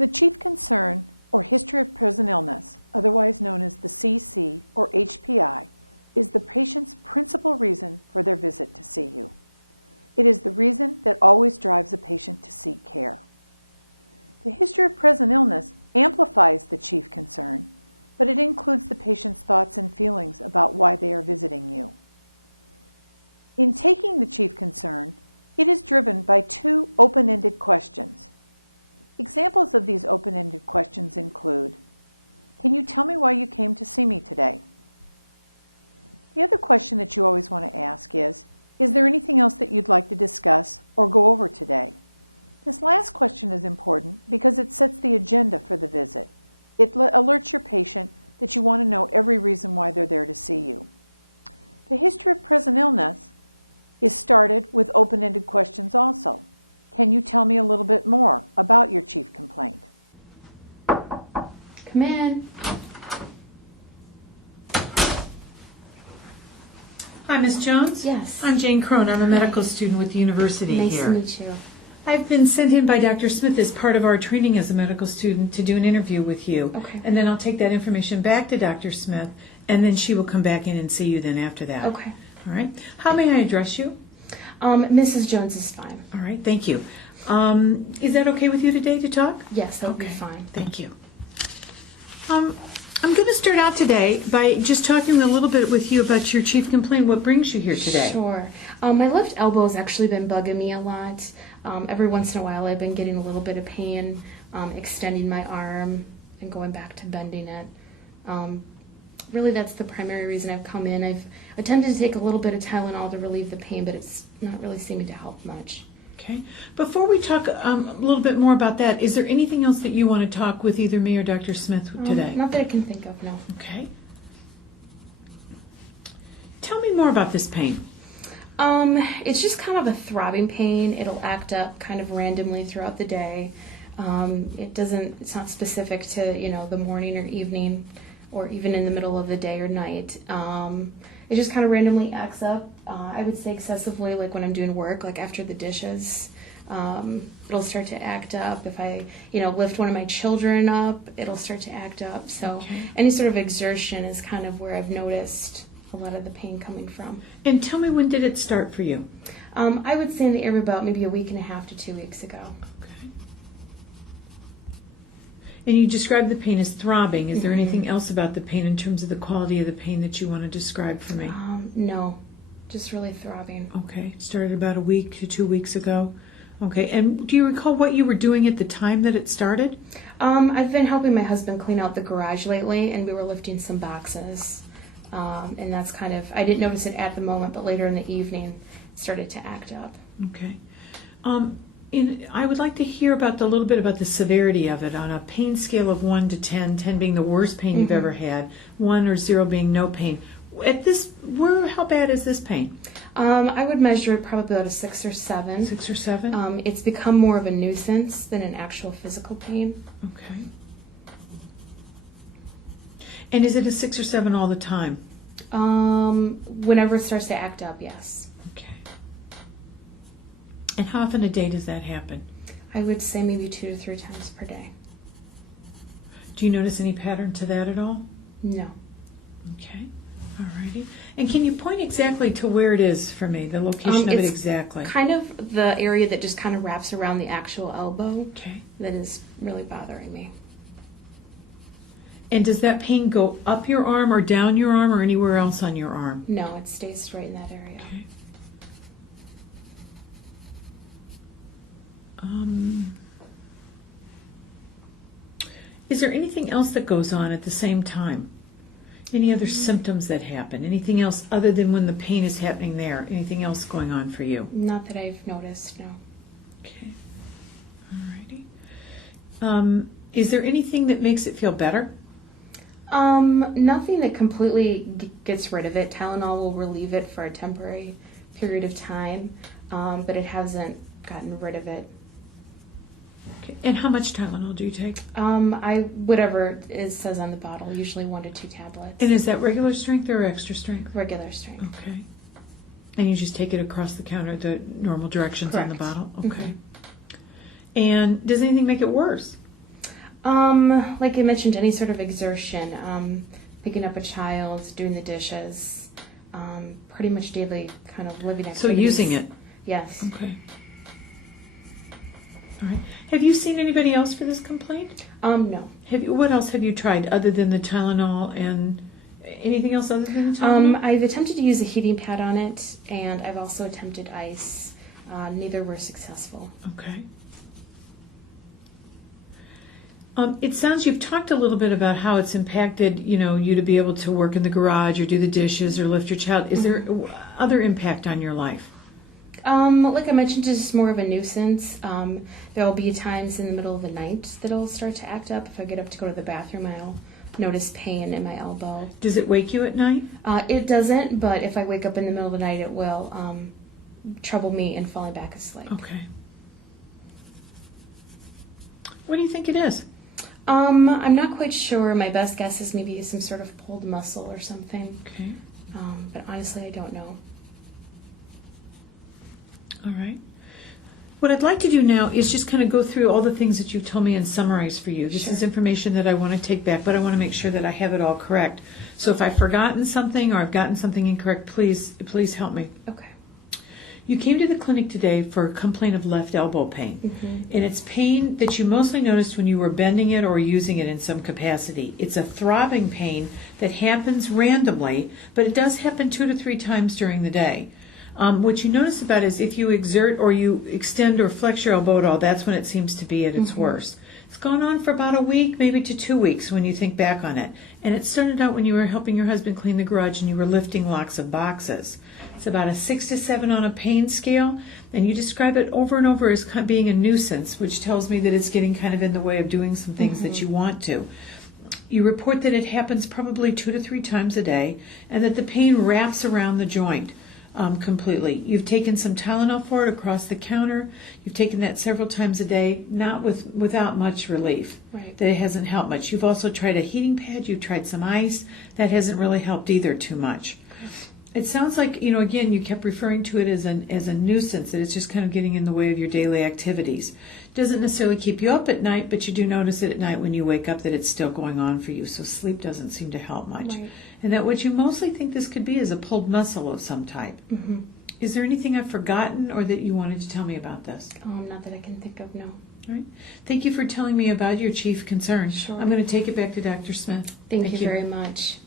The chief concern, or history of present illness, otherwise known as the CC or HPI, is the patient's principal reason for their visit to see you. It is the reason that always drives a patient to seek care. The history of present illness amplifies the chief concern, but it includes the patient's thoughts and feelings about why they are visiting you. In taking the chief concern, it is driven by two open-ended questions. Examples of these open-ended questions include, can you tell me why you came to see me today? The other question that you always want to ask is there anything else that you'd like to discuss or go over today? This last question is important because it sets the agenda for the visit. It alerts your patient that you want to know every reason why they're there to see you. The history of present illness is started with open-ended questions also. Can you tell me a little bit more about your chief complaint? Come in. Hi, Ms. Jones? Yes. I'm Jane Crone. I'm a medical student with the university Nice here. to meet you. I've been sent in by Dr. Smith as part of our training as a medical student to do an interview with you. Okay. And then I'll take that information back to Dr. Smith, and then she will come back in and see you then after that. Okay. All right. How may I address you? Mrs. Jones is fine. All right. Thank you. Is that okay with you today to talk? Yes, that'll be Okay. fine. Thank you. I'm going to start out today by just talking a little bit with you about your chief complaint. What brings you here today? Sure. My left elbow has actually been bugging me a lot. Every once in a while I've been getting a little bit of pain, extending my arm and going back to bending it. Really, that's the primary reason I've come in. I've attempted to take a little bit of Tylenol to relieve the pain, but it's not really seeming to help much. Okay. Before we talk a little bit more about that, is there anything else that you want to talk with either me or Dr. Smith today? Not that I can think of, no. Okay. Tell me more about this pain. It's just kind of a throbbing pain. It'll act up kind of randomly throughout the day. It's not specific to, the morning or evening or even in the middle of the day or night. It just kind of randomly acts up. I would say excessively, like when I'm doing work, like after the dishes. It'll start to act up. If I, lift one of my children up, it'll start to act up. So any sort of exertion is kind of where I've noticed a lot of the pain coming from. And tell me, when did it start for you? I would say in the area about maybe a week and a half to 2 weeks ago. Okay. And you described the pain as throbbing. Is there anything else about the pain in terms of the quality of the pain that you want to describe for me? No, just really throbbing. Okay. Started about a week to 2 weeks ago. Okay. And do you recall what you were doing at the time that it started? I've been helping my husband clean out the garage lately, and we were lifting some boxes. And that's kind of, I didn't notice it at the moment, but later in the evening it started to act up. Okay. I would like to hear about a little bit about the severity of it on a pain scale of 1 to 10, 10 being the worst pain you've ever had, 1 or 0 being no pain. How bad is this pain? I would measure it probably about a 6 or 7. 6 or 7? It's become more of a nuisance than an actual physical pain. Okay. And is it a 6 or 7 all the time? Whenever it starts to act up, yes. Okay. And how often a day does that happen? I would say maybe 2 to 3 times per day. Do you notice any pattern to that at all? No. Okay. All righty. And can you point exactly to where it is for me, the location of it exactly? Kind of the area that just kind of wraps around the actual elbow. Okay. That is really bothering me. And does that pain go up your arm or down your arm or anywhere else on your arm? No, it stays right in that area. Okay. Is there anything else that goes on at the same time? Any other symptoms that happen? Anything else other than when the pain is happening there? Anything else going on for you? Not that I've noticed, no. Okay. All righty. Is there anything that makes it feel better? Nothing that completely gets rid of it. Tylenol will relieve it for a temporary period of time, but it hasn't gotten rid of it. Okay. And how much Tylenol do you take? Whatever it says on the bottle, usually 1 to 2 tablets. And is that regular strength or extra strength? Regular strength. Okay. And you just take it across the counter, the normal directions on the Correct. bottle? Okay. And does anything make it worse? Like I mentioned, any sort of exertion, picking up a child, doing the dishes, pretty much daily kind of living activities. So using it? Yes. Okay. All right. Have you seen anybody else for this complaint? No. What else have you tried other than the Tylenol, and anything else other than the Tylenol? I've attempted to use a heating pad on it, and I've also attempted ice. Neither were successful. Okay. It sounds you've talked a little bit about how it's impacted, you to be able to work in the garage or do the dishes or lift your child. Is there other impact on your life? Like I mentioned, it's just more of a nuisance. There'll be times in the middle of the night that it'll start to act up. If I get up to go to the bathroom, I'll notice pain in my elbow. Does it wake you at night? It doesn't, but if I wake up in the middle of the night, it will trouble me in falling back asleep. Okay. What do you think it is? I'm not quite sure. My best guess is maybe some sort of pulled muscle or something. Okay. But honestly, I don't know. All right. What I'd like to do now is just kind of go through all the things that you've told me and summarize for you. This is information that I want to take back, but I want to make sure that I have it all correct. So if I've forgotten something or I've gotten something incorrect, please help me. Okay. You came to the clinic today for a complaint of left elbow pain. And it's pain that you mostly noticed when you were bending it or using it in some capacity. It's a throbbing pain that happens randomly, but it does happen 2 to 3 times during the day. What you notice about it is if you exert or you extend or flex your elbow at all, that's when it seems to be at its worst. It's gone on for about a week, maybe to 2 weeks when you think back on it. And it started out when you were helping your husband clean the garage and you were lifting lots of boxes. It's about a 6 to 7 on a pain scale, and you describe it over and over as being a nuisance, which tells me that it's getting kind of in the way of doing some things that you want to. You report that it happens probably 2 to 3 times a day, and that the pain wraps around the joint. Completely. You've taken some Tylenol for it across the counter. You've taken that several times a day, not without much relief. Right. That it hasn't helped much. You've also tried a heating pad. You've tried some ice. That hasn't really helped either too much. It sounds like, again, you kept referring to it as a nuisance, that it's just kind of getting in the way of your daily activities. It doesn't necessarily keep you up at night, but you do notice it at night when you wake up that it's still going on for you, so sleep doesn't seem to help much. Right. And that what you mostly think this could be is a pulled muscle of some type. Is there anything I've forgotten or that you wanted to tell me about this? Not that I can think of, no. All right. Thank you for telling me about your chief concern. Sure. I'm going to take it back to Dr. Smith. Thank you very much.